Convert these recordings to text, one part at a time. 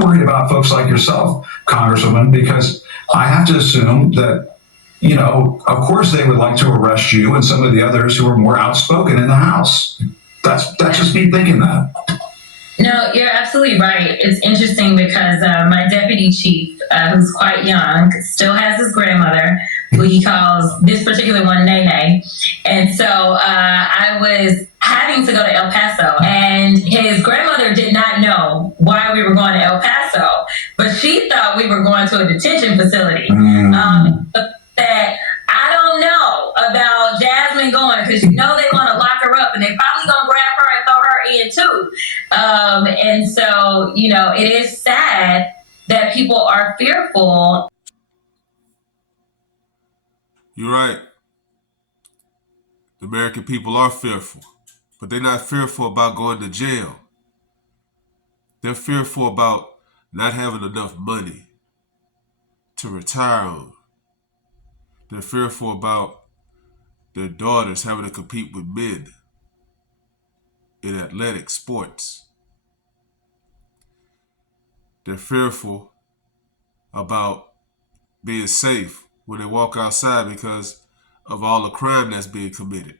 worried about folks like yourself, Congresswoman, because I have to assume that, of course they would like to arrest you and some of the others who are more outspoken in the House. That's just me thinking that. No, you're absolutely right. It's interesting because my deputy chief, who's quite young, still has his grandmother, who he calls this particular one Nene. And so I was having to go to El Paso, and his grandmother did not know why we were going to El Paso, but she thought we were going to a detention facility. That I don't know about Jasmine going, because they want to lock her up, and they probably going to grab her and throw her in too. And so, it is sad that people are fearful. You're right. The American people are fearful, but they're not fearful about going to jail. They're fearful about not having enough money to retire on. They're fearful about their daughters having to compete with men in athletic sports. They're fearful about being safe when they walk outside because of all the crime that's being committed.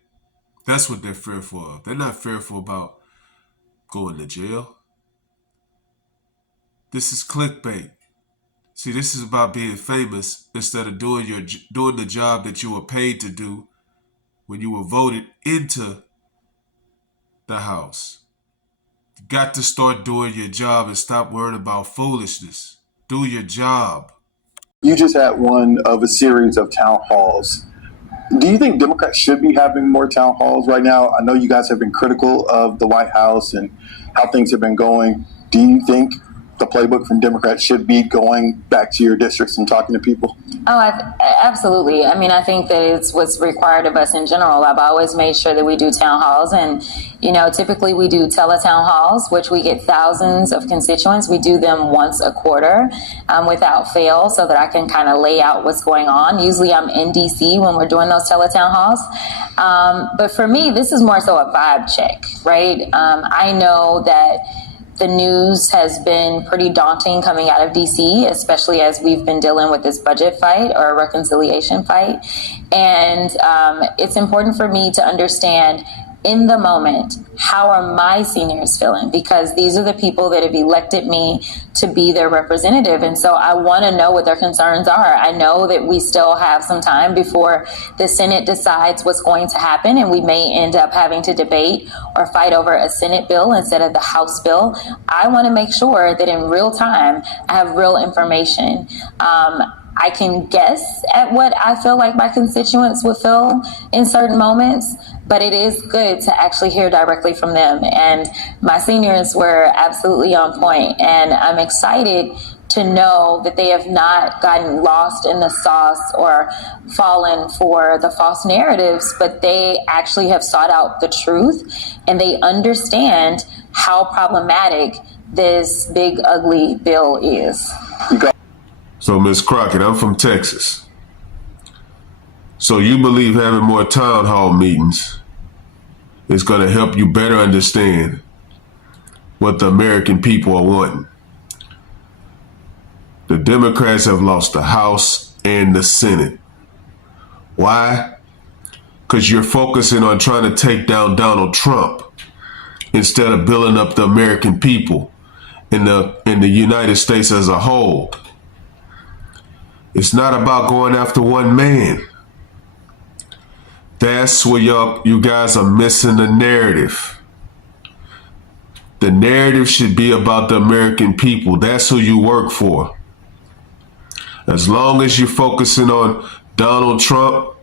That's what they're fearful of. They're not fearful about going to jail. This is clickbait. See, this is about being famous instead of doing the job that you were paid to do when you were voted into the House. You got to start doing your job and stop worrying about foolishness. Do your job. You just had one of a series of town halls. Do you think Democrats should be having more town halls right now? I know you guys have been critical of the White House and how things have been going. Do you think the playbook from Democrats should be going back to your districts and talking to people? Oh, absolutely. I mean, I think that it's what's required of us in general. I've always made sure that we do town halls, and, typically we do teletown halls, which we get thousands of constituents. We do them once a quarter without fail, so that I can kind of lay out what's going on. Usually I'm in DC when we're doing those teletown halls. But for me, this is more so a vibe check, right? I know that the news has been pretty daunting coming out of DC, especially as we've been dealing with this budget fight or reconciliation fight. And it's important for me to understand in the moment, how are my seniors feeling? Because these are the people that have elected me to be their representative. And so I want to know what their concerns are. I know that we still have some time before the Senate decides what's going to happen, and we may end up having to debate or fight over a Senate bill instead of the House bill. I want to make sure that in real time, I have real information. I can guess at what I feel like my constituents would feel in certain moments, but it is good to actually hear directly from them. And my seniors were absolutely on point, and I'm excited to know that they have not gotten lost in the sauce or fallen for the false narratives, but they actually have sought out the truth, and they understand how problematic this big, ugly bill is. So, Ms. Crockett, I'm from Texas. So you believe having more town hall meetings is going to help you better understand what the American people are wanting. The Democrats have lost the House and the Senate. Why? Because you're focusing on trying to take down Donald Trump instead of building up the American people in the United States as a whole. It's not about going after one man. That's where you guys are missing the narrative. The narrative should be about the American people. That's who you work for. As long as you're focusing on Donald Trump,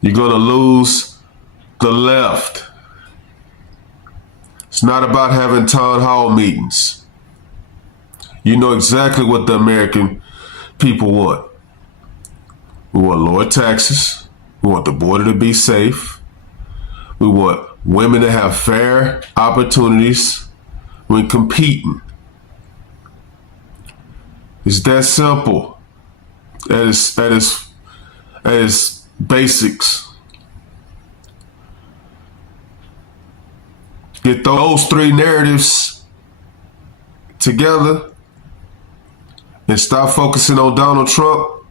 you're going to lose the left. It's not about having town hall meetings. You know exactly what the American people want. We want lower taxes. We want the border to be safe. We want women to have fair opportunities when competing. It's that simple. That is basics. Get those three narratives together, and stop focusing on Donald Trump,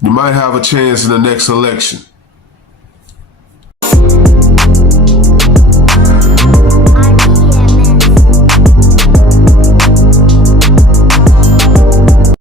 you might have a chance in the next election.